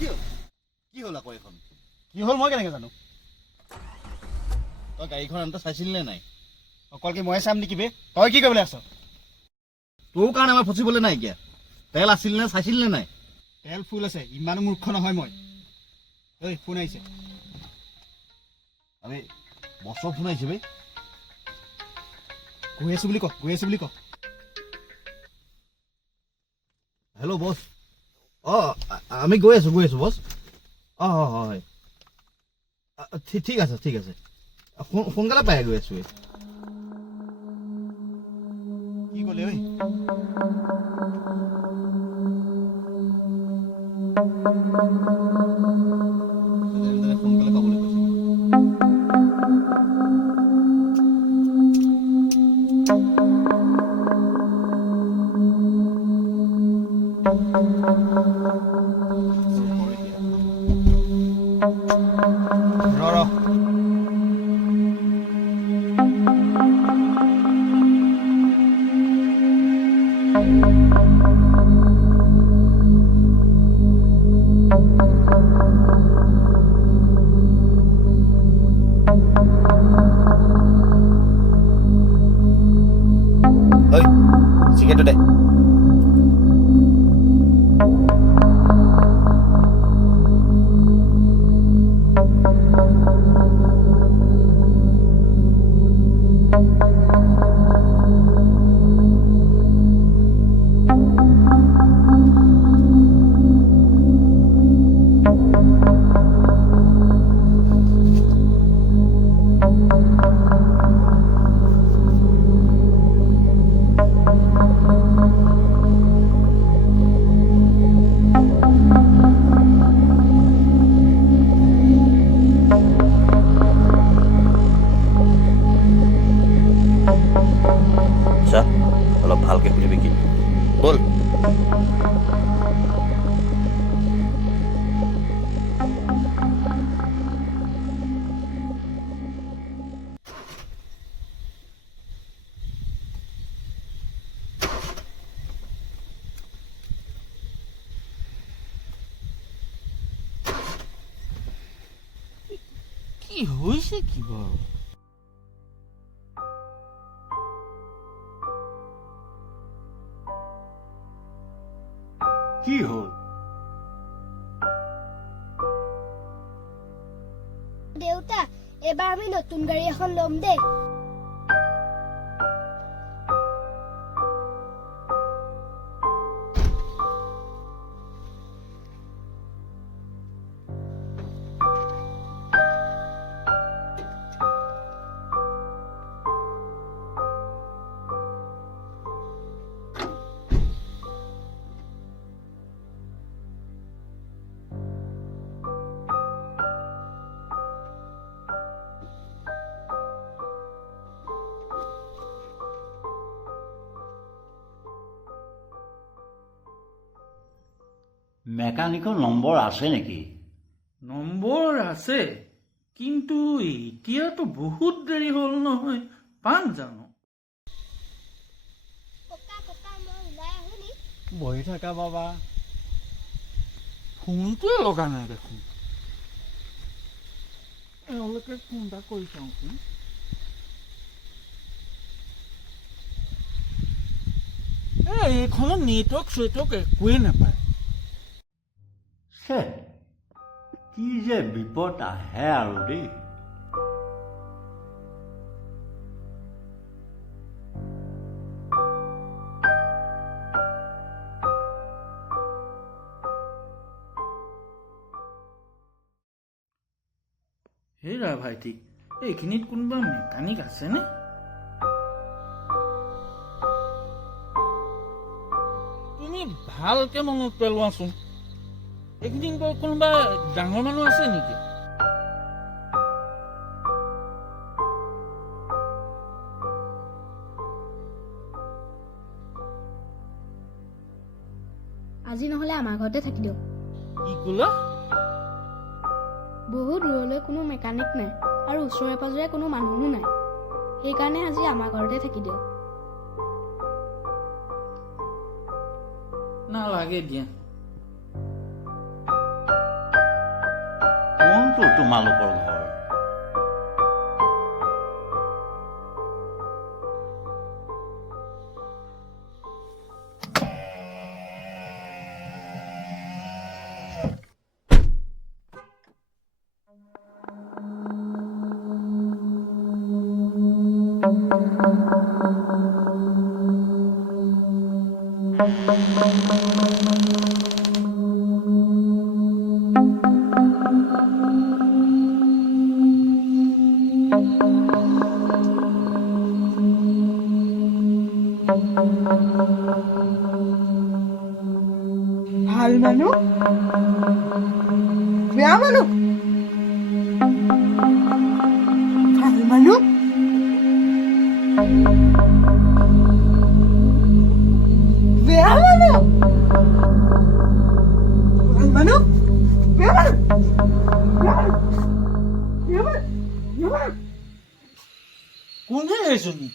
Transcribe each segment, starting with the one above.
কি হ'ল আকৌ এখন কি হ'ল মই কেনেকৈ জানো তই গাড়ীখন আনতে চাইছিলি নে নাই অকল কি মই চাম নেকি বে তই কি কৰিবলৈ আছ তোৰ কাৰণে মই ফচিবলৈ নাই এতিয়া তেল আছিল নে চাইছিল নে নাই তেল ফুল আছে ইমানো মূৰ্খ নহয় মই ঐ ফোন আহিছে আৰে বছৰ ফোন আহিছে বে গৈ আছো বুলি ক হেল্ল' বছ আমি গৈ আছো বছ হয় ঠিক আছে সোনকালে পাই গৈ আছো কি ক'লে ঐ সোনকালে পাবলৈ কৈছে ৰ চিকেটটো দে অলপ ভালকে শুনিবি কিন্তু বল কি হৈছে কি বাৰু কি হ'ল দেউতা এবাৰ আমি নতুন গাড়ী এখন ল'ম দেই মেকানিকৰ নম্বৰ আছে নেকি নম্বৰ আছে কিন্তু এতিয়াতো বহুত দেৰি হ'ল নহয় পাম জানো ককা মই ওলাই আহো নি বহি থাকা বাবা ফোনটোৱে লগা নাই দেখোন এওঁলোকে ফোন এটা কৰি চাওঁচোন এইখনত নেটৱৰ্ক একোৱেই নাপায় কি যে বিপদ আহে আৰু দেই হেৰা ভাইটি এইখিনিত কোনোবা মেকানিক আছেনে তুমি ভালকে মনত পেলোৱাচোন এইখিনিত বাৰু কোনোবা ডাঙৰ মানুহ আছে নেকি আজি নহলে আমাৰ ঘৰতে থাকি দিওঁ কি ক'লা বহু দূৰলৈ কোনো মেকানিক নাই আৰু ওচৰে পাজৰে কোনো মানুহো নাই সেইকাৰণে আজি আমাৰ ঘৰতে থাকি দিওঁ নালাগে দিয়া তোমালোকৰ ঘৰ? ভাল মানুহ, বেয়া মানুহ, ভাল মানুহ, বেয়া মানুহ, ভাল মানুহ, বেয়া মানুহ, বেয়া মানুহ, বেয়া মানুহ, বেয়া মানুহ। কোনে এজনী?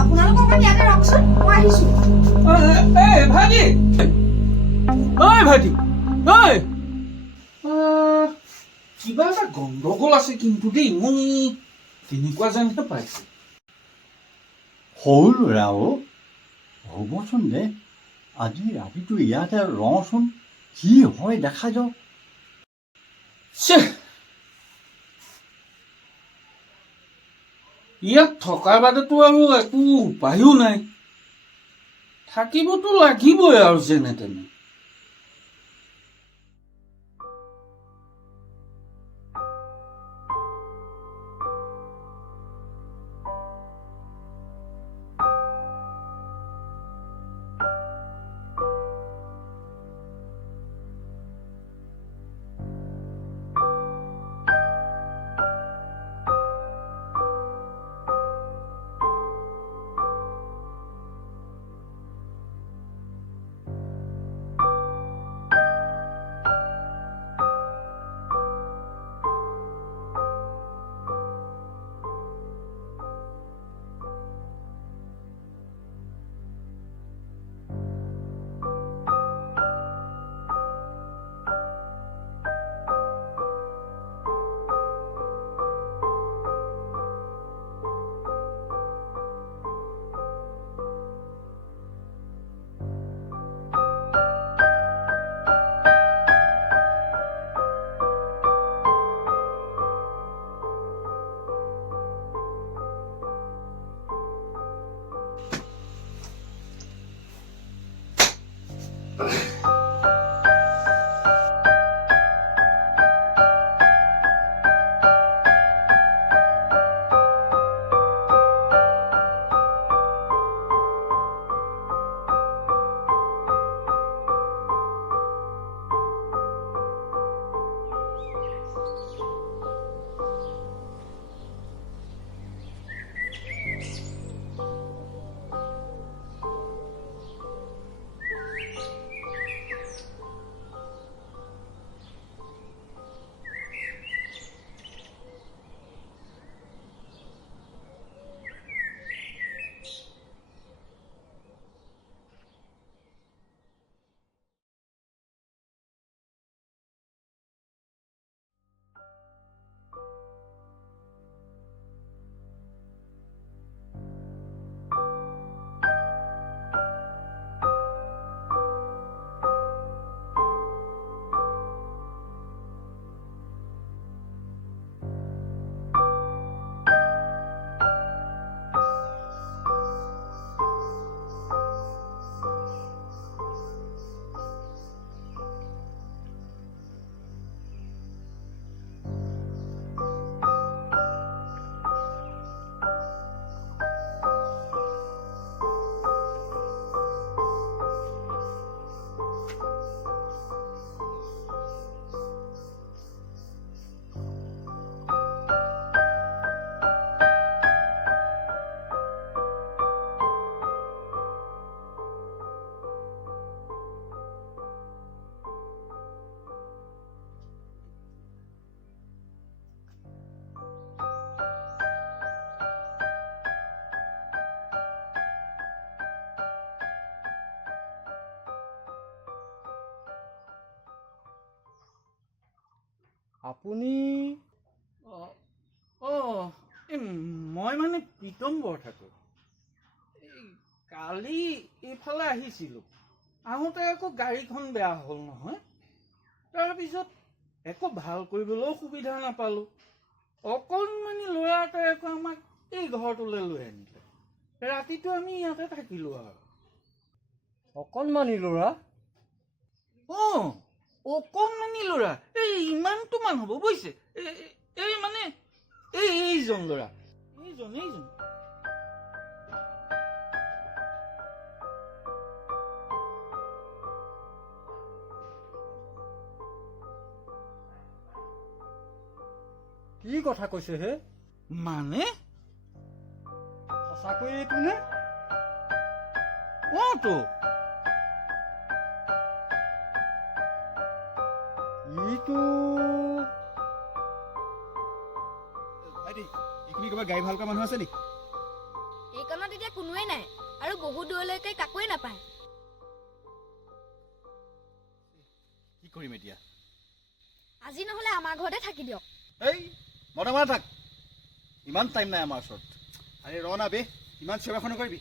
আপোনালোক অকণ ইয়াতে ৰখচোন, মই আহিছোঁ। ভাইটি, ঐ ভাইটি, ঐ কিবা এটা গণ্ডগোল আছে কিন্তু দেই, মই তেনেকুৱা যেনহে পাইছো। সৰু ল'ৰা হ'বচোন দে, আজি ৰাতিটো ইয়াতে ৰওঁচোন, কি হয় দেখা যাওক। ইয়াত থকাৰ বাদেতো আৰু একো উপায়ো নাই, থাকিবতো লাগিবই আৰু যেনে তেনে। আপুনি মই মানে প্ৰীতম বৰঠাকুৰ। এই কালি এইফালে আহিছিলোঁ, আহোঁতে আকৌ গাড়ীখন বেয়া হ'ল নহয়। তাৰপিছত একো ভাল কৰিবলৈও সুবিধা নাপালোঁ। অকণমানি ল'ৰা এটাই আকৌ আমাক এই ঘৰটোলৈ লৈ আনিলে। ৰাতিটো আমি ইয়াতে থাকিলোঁ আৰু। অকণমানি ল'ৰা? অকণমানি ল'ৰা, এই ইমানটো মান হ'ব বুজিছে। এই মানে এইজন ল'ৰা, এইজন। কি কথা কৈছে হে? মানে সঁচাকৈ এইটো নে? তো ইটো ভাইটি, এইখিনি ক'ৰবাত গাড়ী ভাল কৰা মানুহ আছে নেকি? এইকণত এতিয়া কোনোৱে নাই আৰু বহুত দূৰলৈকে কাকোৱে নাপায়। কি কৰিম এতিয়া? আজি নহ'লে আমাৰ ঘৰতে থাকি দিয়ক। এই মনে থাক, ইমান টাইম নাই আমাৰ ওচৰত। আৰে ৰ না বে, ইমান সেৱাখন নকৰিবি,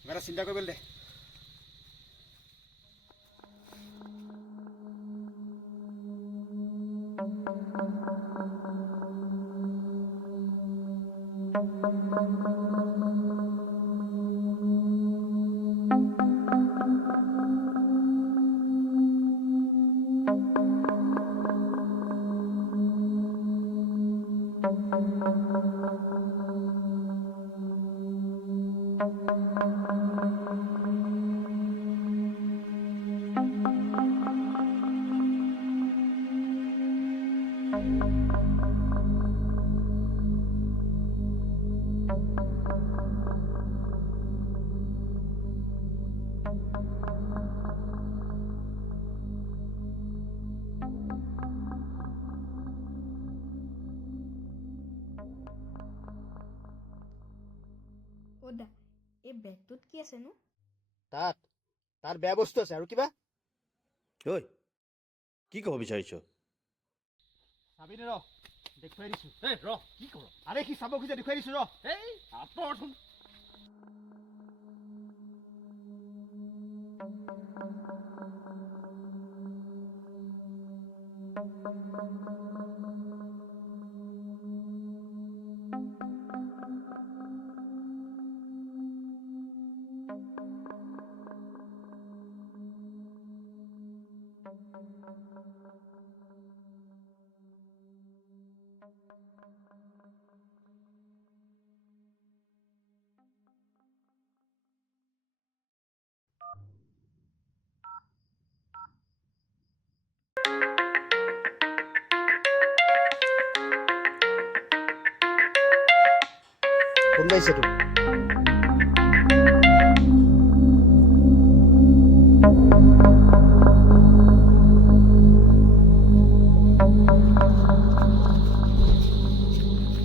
কিবা এটা চিন্তা কৰিবলৈ দে। দা, এই বেগটোত কি আছেনো? তাত বেয়া বস্তু আছে আৰু কিবা? ঐ, কি ক'ব বিচাৰিছ? চাবিনে ৰ, দেখুৱাই দিছো। এই ৰ, কি কৰ? আৰে সি চাব খুজে, দেখুৱাই দিছো ৰ। এই আঁতৰচোন। কোন পাইছে তোক?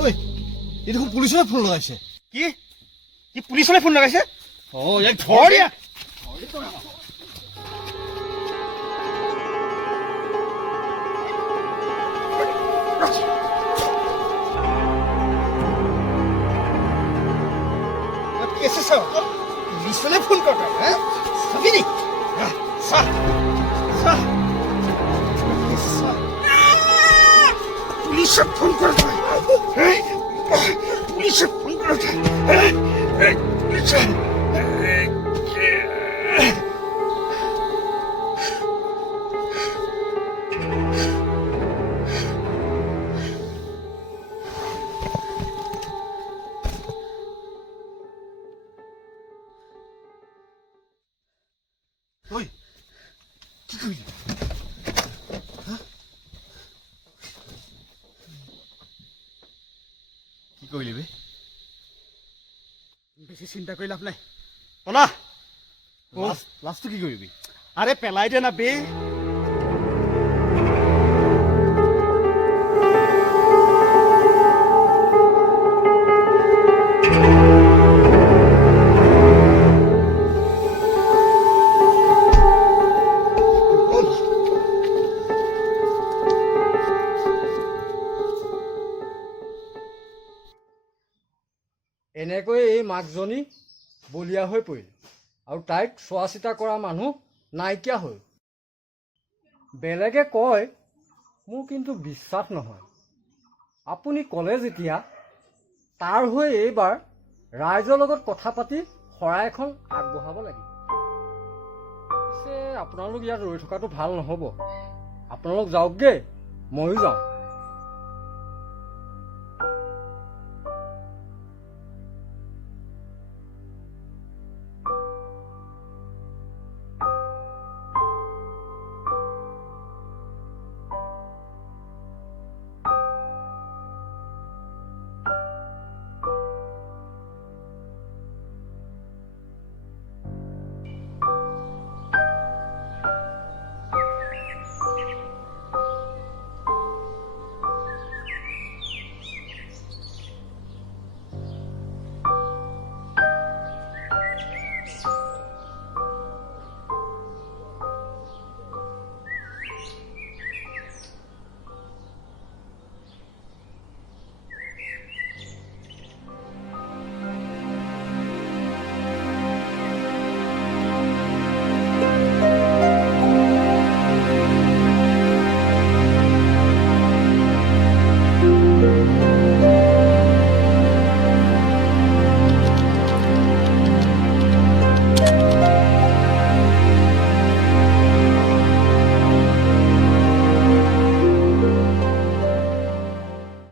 ঐ, এই দেখোন পুলিচলৈ ফোন লগাইছে। কি পুলিচলৈ ফোন লগাইছে? ইয়াক ধৰ দিয়া। পুলিচলৈ ফোন কৰ তই, চাবি নি? পুলিচক ফোন কৰ তই, পুলিচক ফোন কৰ তই। ঐ, কি কৰিলি? কি কৰিলি বে? বেছি চিন্তা কৰি লাভ নাই। পলা, লাষ্টটো কি কৰিবি? আৰে পেলাই দে না বে। এনেকৈ এই মাকজনী বলিয়া হৈ পৰিল আৰু তাইক চোৱা চিতা কৰা মানুহ নাইকিয়া হ'ল। বেলেগে কয়, মোৰ কিন্তু বিশ্বাস নহয়। আপুনি ক'লে যেতিয়া তাৰ হৈ এইবাৰ ৰাইজৰ লগত কথা পাতি শৰাই এখন আগবঢ়াব লাগিব। পিছে আপোনালোক ইয়াত ৰৈ থকাটো ভাল নহ'ব। আপোনালোক যাওকগৈ, ময়ো যাওঁ।